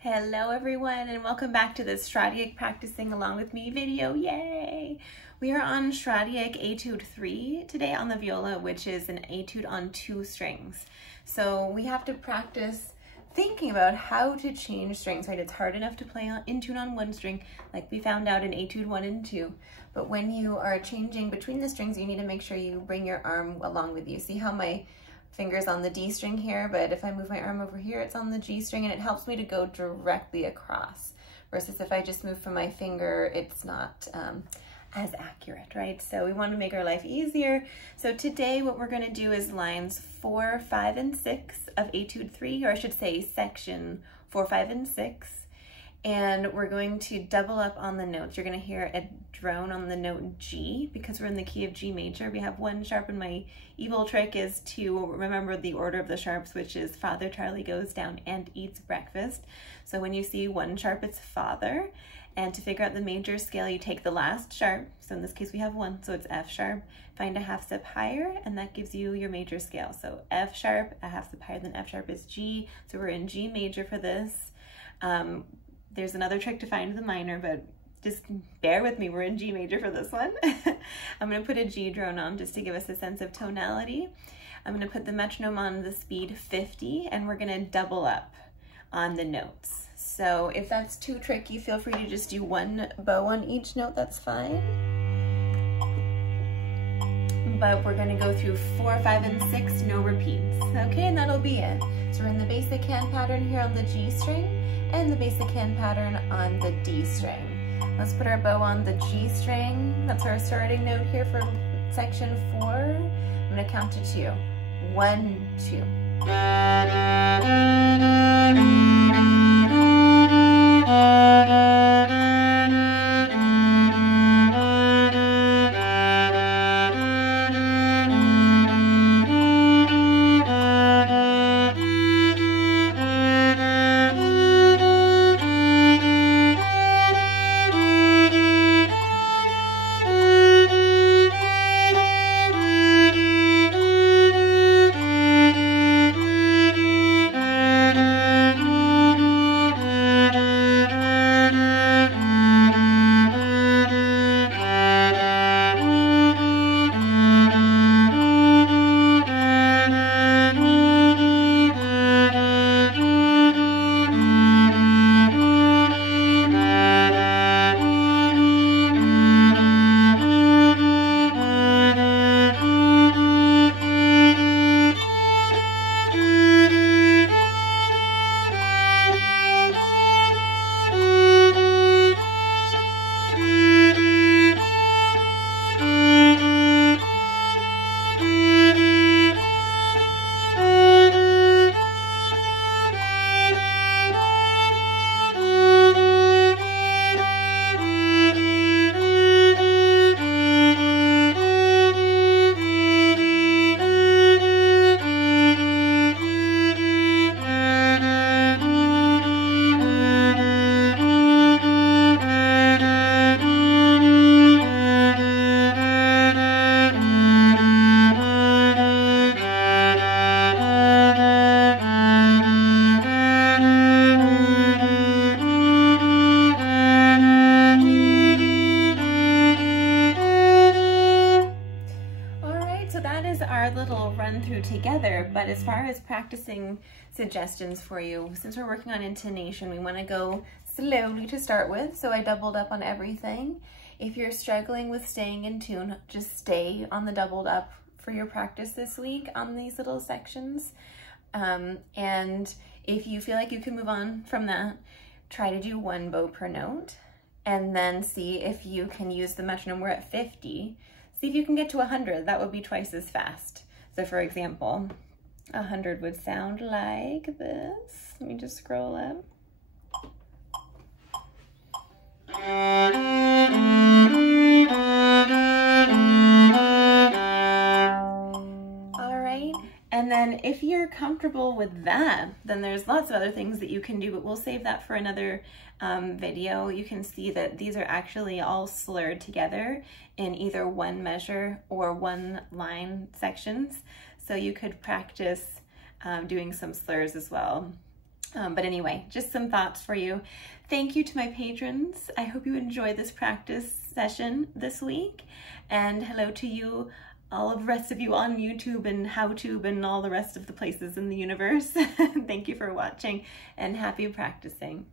Hello everyone and welcome back to this Schradieck Practicing Along With Me video, yay! We are on Schradieck Etude 3 today on the viola, which is an etude on 2 strings. So we have to practice thinking about how to change strings, right? It's hard enough to play in tune on 1 string, like we found out in Etude 1 and 2. But when you are changing between the strings, you need to make sure you bring your arm along with you. See how my finger's on the D string here, but if I move my arm over here, it's on the G string, and it helps me to go directly across. Versus if I just move from my finger, it's not as accurate, right? So we want to make our life easier. So today what we're going to do is lines 4, 5, and 6 of Etude 3, or I should say section 4, 5, and 6. And we're going to double up on the notes. You're going to hear a drone on the note G because we're in the key of G major. We have 1 sharp, and my evil trick is to remember the order of the sharps, which is Father Charlie goes down and eats breakfast. So when you see 1 sharp, it's Father. And to figure out the major scale, you take the last sharp. So in this case, we have 1, so it's F sharp. Find a half step higher, and that gives you your major scale. So F sharp, a half step higher than F sharp is G. So we're in G major for this. There's another trick to find the minor, but just bear with me, we're in G major for this one. I'm going to put a G drone on just to give us a sense of tonality. I'm going to put the metronome on the speed 50, and we're going to double up on the notes. So if that's too tricky, feel free to just do 1 bow on each note, that's fine. But we're going to go through 4, 5, and 6, no repeats. Okay, and that'll be it. So we're in the basic hand pattern here on the G string, and the basic hand pattern on the D string. Let's put our bow on the G string. That's our starting note here for section 4. I'm going to count to 2. 1, 2. Little run through together, but as far as practicing suggestions for you, since we're working on intonation, we want to go slowly to start with, so I doubled up on everything. If you're struggling with staying in tune, just stay on the doubled up for your practice this week on these little sections, and if you feel like you can move on from that, try to do 1 bow per note, and then see if you can use the metronome. We're at 50. See if you can get to 100. That would be twice as fast. So for example, 100 would sound like this. Let me just scroll up. All right, and then if you're comfortable with that, then there's lots of other things that you can do, but we'll save that for another video. You can see that these are actually all slurred together in either 1 measure or 1 line sections. So you could practice doing some slurs as well. But anyway, just some thoughts for you. Thank you to my patrons. I hope you enjoy this practice session this week. And hello to you, all of the rest of you on YouTube and HowTube and all the rest of the places in the universe. Thank you for watching and happy practicing.